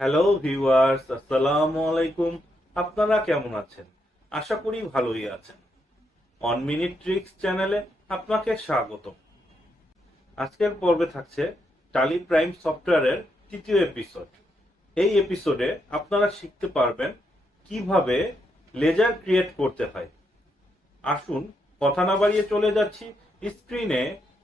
Hello viewers, আসসালামু আলাইকুম। আপনারা কেমন আছেন? আশা করি ভালোই আছেন। অন মিনিট ট্রিক্স চ্যানেলে আপনাকে স্বাগত। আজকের পর্বে থাকছে টালি প্রাইম সফটওয়্যারের তৃতীয় এপিসোড। এই এপিসোডে আপনারা শিখতে পারবেন কিভাবে লেজার ক্রিয়েট করতে হয়। আসুন কথা না বাড়িয়ে চলে যাচ্ছি স্ক্রিনে।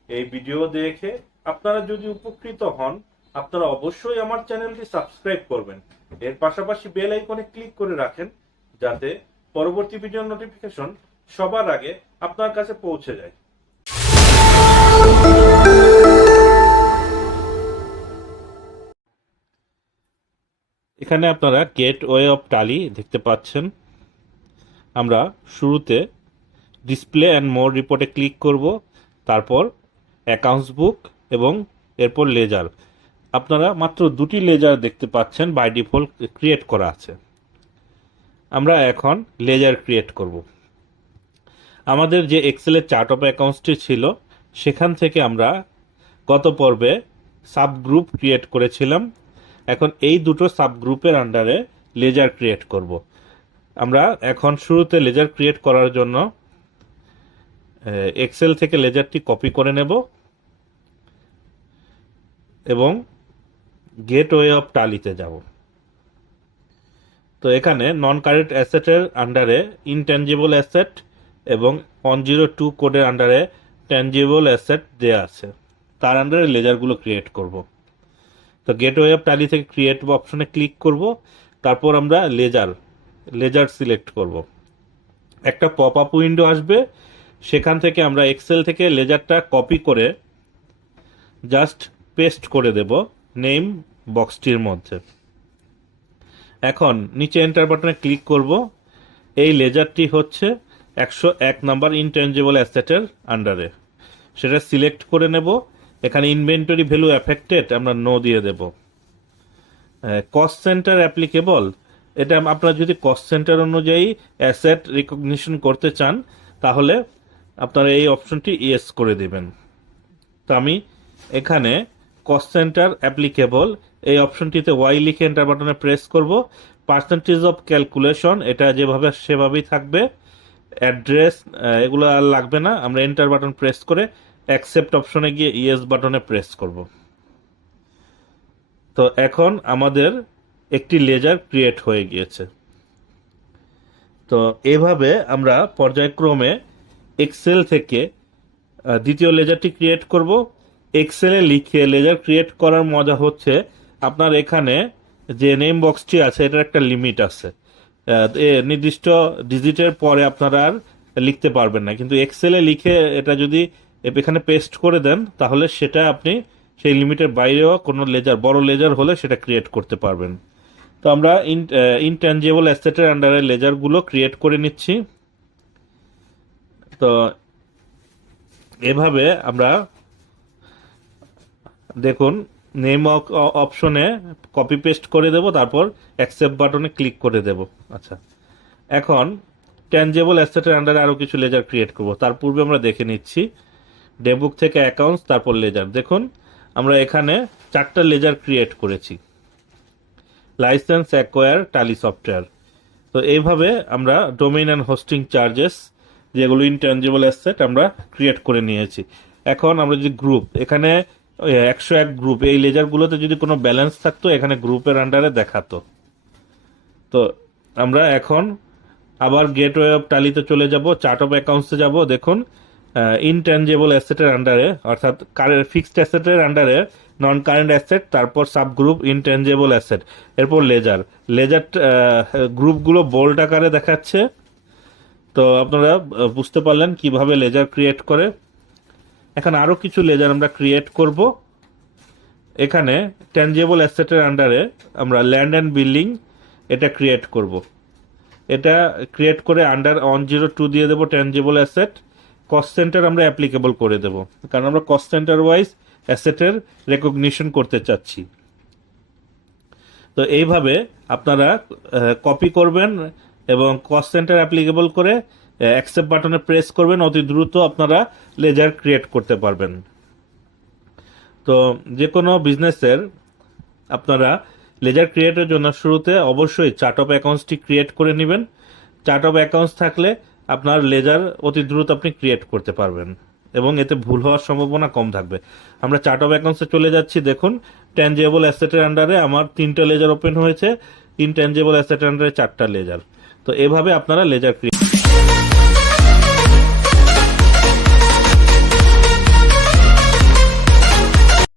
এই ভিডিও দেখে আপনারা যদি উপকৃত হন, আপনারা অবশ্যই আমার চ্যানেলটি সাবস্ক্রাইব করবেন। এর পাশাপাশি বেল আইকনে ক্লিক করে রাখেন, যাতে পরবর্তী ভিডিওর নোটিফিকেশন সবার আগে আপনার কাছে পৌঁছে যায়। এখানে আপনারা গেটওয়ে অফ টালি দেখতে পাচ্ছেন। আমরা শুরুতে ডিসপ্লে অ্যান্ড মোর রিপোর্টে ক্লিক করব, তারপর অ্যাকাউন্টস বুক এবং এরপর লেজার। আপনারা মাত্র দুটি লেজার দেখতে পাচ্ছেন, বাই ডিফল্ট ক্রিয়েট করা আছে। আমরা এখন লেজার ক্রিয়েট করব। আমাদের যে এক্সেলের চার্ট অফ অ্যাকাউন্টসটি ছিল, সেখান থেকে আমরা গত পর্বে সাবগ্রুপ ক্রিয়েট করেছিলাম। এখন এই দুটো সাবগ্রুপের আন্ডারে লেজার ক্রিয়েট করব। আমরা এখন শুরুতে লেজার ক্রিয়েট করার জন্য এক্সেল থেকে লেজারটি কপি করে নেব এবং গেটওয়ে অফ টালিতে যাব। তো এখানে নন কারেন্ট অ্যাসেটের আন্ডারে ইনট্যাঞ্জিবল অ্যাসেট এবং 102 কোডের আন্ডারে ট্যাঞ্জিবল অ্যাসেট দেয়া আছে, তার আন্ডারে লেজারগুলো ক্রিয়েট করব। তো গেটওয়ে অফ টালি থেকে ক্রিয়েট অপশনে ক্লিক করব, তারপর আমরা লেজার সিলেক্ট করব। একটা পপ আপ উইন্ডো আসবে, সেখান থেকে আমরা এক্সেল থেকে লেজারটা কপি করে জাস্ট পেস্ট করে দেব নেম বক্সটির মধ্যে। এখন নিচে এন্টার বাটনে ক্লিক করব। এই লেজারটি হচ্ছে 101 নাম্বার ইনট্যাঞ্জিবল অ্যাসেটের আন্ডারে, সেটা সিলেক্ট করে নেব। এখানে ইনভেন্টরি ভ্যালু অ্যাফেক্টেড আমরা নো দিয়ে দেব। কস্ট সেন্টার অ্যাপ্লিকেবল, এটা আপনারা যদি কস্ট সেন্টার অনুযায়ী অ্যাসেট রিকগনিশন করতে চান, তাহলে আপনারা এই অপশনটি ইয়েস করে দিবেন। তো আমি এখানে কস্ট সেন্টার অ্যাপ্লিকেবল এই অপশনটিতে ওয়াই লিখে এন্টার বাটনে প্রেস করব। পার্সেন্টেজ অফ ক্যালকুলেশন এটা যেভাবে সেভাবেই থাকবে। অ্যাড্রেস এগুলো আর লাগবে না। আমরা এন্টার বাটন প্রেস করে অ্যাকসেপ্ট অপশনে গিয়ে ইয়েস বাটনে প্রেস করব। তো এখন আমাদের একটি লেজার ক্রিয়েট হয়ে গিয়েছে। তো এভাবে আমরা পর্যায়ক্রমে এক্সেল থেকে দ্বিতীয় লেজারটি ক্রিয়েট করব। এক্সেলে লিখে লেজার ক্রিয়েট করার মজা হচ্ছে, আপনার এখানে যে নেম বক্সটি আছে এটার একটা লিমিট আছে। নির্দিষ্ট ডিজিটের পরে আপনারা আর লিখতে পারবেন না, কিন্তু এক্সেলে লিখে এটা যদি এখানে পেস্ট করে দেন, তাহলে সেটা আপনি সেই লিমিটের বাইরেও কোনো লেজার, বড় লেজার হলে সেটা ক্রিয়েট করতে পারবেন। তো আমরা ইনট্যাঞ্জিবল অ্যাসেটের আন্ডারে লেজারগুলো ক্রিয়েট করে নিচ্ছি। তো এভাবে আমরা দেখুন নেম অপশনে কপি পেস্ট করে দেব, তারপর অ্যাকসেপ্ট বাটনে ক্লিক করে দেব। আচ্ছা, এখন ট্যাঞ্জেবল অ্যাসেটের আন্ডারে আরও কিছু লেজার ক্রিয়েট করব। তার পূর্বে আমরা দেখে নিচ্ছি ডেবুক থেকে অ্যাকাউন্টস, তারপর লেজার। দেখুন আমরা এখানে 4টা লেজার ক্রিয়েট করেছি, লাইসেন্স, অ্যাকোয়ার, টালি সফটওয়্যার। তো এইভাবে আমরা ডোমেইন অ্যান্ড হোস্টিং চার্জেস, যেগুলো ইনট্যাঞ্জিবল অ্যাসেট, আমরা ক্রিয়েট করে নিয়েছি। এখন আমরা যদি গ্রুপ, এখানে 101 গ্রুপ, এই লেজারগুলোতে যদি কোনো ব্যালেন্স থাকতো এখানে গ্রুপের আন্ডারে দেখাতো। তো আমরা এখন আবার গেটওয়ে অফ টালিতে চলে যাব, চার্ট অফ অ্যাকাউন্টসে যাব। দেখুন ইনট্যাঞ্জিবল অ্যাসেটের আন্ডারে, অর্থাৎ ফিক্সড অ্যাসেটের আন্ডারে নন কারেন্ট অ্যাসেট, তারপর সাবগ্রুপ ইনট্যাঞ্জিবল অ্যাসেট, এরপর লেজার। লেজার গ্রুপগুলো বোল্ড আকারে দেখাচ্ছে। তো আপনারা বুঝতে পারলেন কিভাবে লেজার ক্রিয়েট করে। এখন আরও কিছু লেজার আমরা ক্রিয়েট করব। এখানে ট্যাঞ্জিবল অ্যাসেটের আন্ডারে আমরা ল্যান্ড অ্যান্ড বিল্ডিং এটা ক্রিয়েট করব। এটা ক্রিয়েট করে আন্ডার 102 দিয়ে দেবো ট্যাঞ্জিবল অ্যাসেট। কস্ট সেন্টার আমরা অ্যাপ্লিকেবল করে দেব, কারণ আমরা কস্ট সেন্টার ওয়াইজ অ্যাসেটের রেকগনিশন করতে চাচ্ছি। তো এইভাবে আপনারা কপি করবেন এবং কস্ট সেন্টার অ্যাপ্লিকেবল করে অ্যাকসেপ্ট বাটনে প্রেস করবেন, অতি দ্রুত আপনারা লেজার ক্রিয়েট করতে পারবেন। তো যে কোনো বিজনেসের আপনারা লেজার ক্রিয়েটের জন্য শুরুতে অবশ্যই চার্ট অফ অ্যাকাউন্টসটি ক্রিয়েট করে নেবেন। চার্ট অফ অ্যাকাউন্টস থাকলে আপনার লেজার অতি দ্রুত আপনি ক্রিয়েট করতে পারবেন এবং এতে ভুল হওয়ার সম্ভাবনা কম থাকবে। আমরা চার্ট অফ অ্যাকাউন্টসে চলে যাচ্ছি। দেখুন ট্যানজেবল অ্যাসেটের আন্ডারে আমার 3টা লেজার ওপেন হয়েছে, ইনট্যানজেবল অ্যাসেটের আন্ডারে 4টা লেজার। তো এভাবে আপনারা লেজার ক্রিয়েট